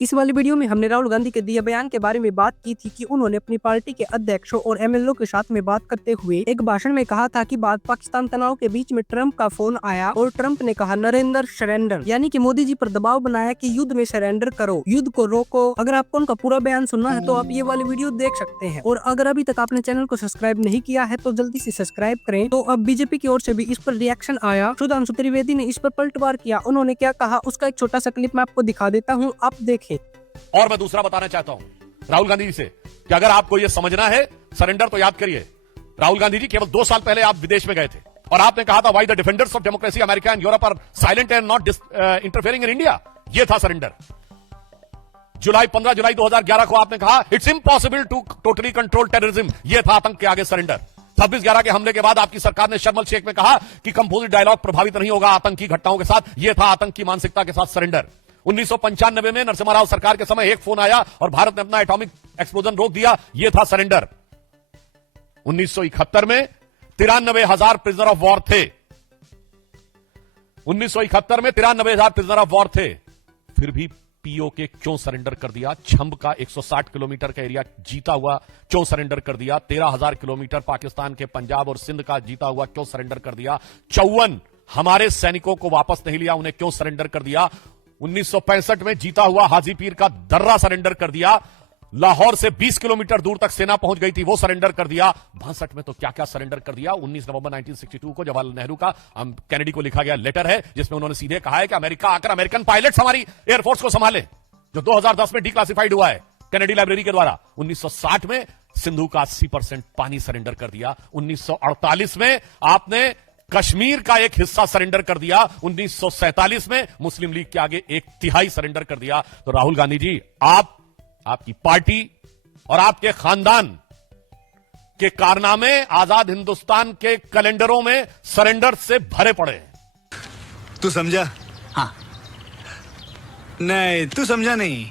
इस वाली वीडियो में हमने राहुल गांधी के दिए बयान के बारे में बात की थी कि उन्होंने अपनी पार्टी के अध्यक्षों और एमएलए के साथ में बात करते हुए एक भाषण में कहा था कि भारत पाकिस्तान तनाव के बीच में ट्रंप का फोन आया और ट्रंप ने कहा नरेंद्र सरेंडर, यानी कि मोदी जी पर दबाव बनाया कि युद्ध में सरेंडर करो, युद्ध को रोको। अगर आपको उनका पूरा बयान सुनना है तो आप ये वाली वीडियो देख सकते हैं। और अगर अभी तक आपने चैनल को सब्सक्राइब नहीं किया है तो जल्दी से सब्सक्राइब करें। तो अब बीजेपी की ओर से भी इस पर रिएक्शन आया। सुधांशु त्रिवेदी ने इस पर पलटवार किया। उन्होंने क्या कहा उसका एक छोटा सा क्लिप मैं आपको दिखा देता हूँ, आप देखें। और मैं दूसरा बताना चाहता हूं राहुल गांधी जी से कि अगर आपको यह समझना है सरेंडर तो याद करिए, राहुल गांधी जी केवल 2 साल पहले आप विदेश में गए थे और आपने कहा था why the defenders of democracy America and Europe are silent and not interfering in India. यह था सरेंडर। 15 जुलाई 2011 को आपने कहा it's impossible to totally control terrorism. यह था आतंक के आगे सरेंडर। 26/11 के हमले के बाद आपकी सरकार ने शर्म एल शेख में कहा कि कंपोजिट डायलॉग प्रभावित नहीं होगा आतंकी घटनाओं के साथ। यह था आतंक की मानसिकता के साथ सरेंडर। 1995 में नरसिम्हा राव सरकार के समय एक फोन आया और भारत ने अपना एटॉमिक एक्सप्लोजन रोक दिया। यह था सरेंडर। 1971 में 93,000 प्रिजनर ऑफ वॉर थे। 1971 में 93,000 प्रिजनर ऑफ वॉर थे। फिर भी पीओके क्यों सरेंडर कर दिया? छंब का 160 किलोमीटर का एरिया जीता हुआ क्यों सरेंडर कर दिया? 13,000 किलोमीटर पाकिस्तान के पंजाब और सिंध का जीता हुआ क्यों सरेंडर कर दिया? 54 हमारे सैनिकों को वापस नहीं लिया, उन्हें क्यों सरेंडर कर दिया? 1965 में जीता हुआ हाजी पीर का दर्रा सरेंडर कर दिया। लाहौर से 20 किलोमीटर दूर तक सेना पहुंच गई थी, वो सरेंडर कर दिया। 62 में तो क्या क्या सरेंडर कर दिया। 19 नवंबर 1962 को जवाहरलाल नेहरू का कैनेडी को लिखा गया लेटर है जिसमें उन्होंने सीधे कहा है कि अमेरिका आकर अमेरिकन पायलट्स हमारी एयरफोर्स को संभाले, जो 2010 में डिक्लासिफाइड हुआ है कैनेडी लाइब्रेरी के द्वारा। 1960 में सिंधु का 80% पानी सरेंडर कर दिया। 1948 में आपने कश्मीर का एक हिस्सा सरेंडर कर दिया। 1947 में मुस्लिम लीग के आगे 1/3 सरेंडर कर दिया। तो राहुल गांधी जी, आपकी पार्टी और आपके खानदान के कारनामे आजाद हिंदुस्तान के कैलेंडरों में सरेंडर से भरे पड़े हैं। तू समझा? हाँ। नहीं, तू समझा नहीं।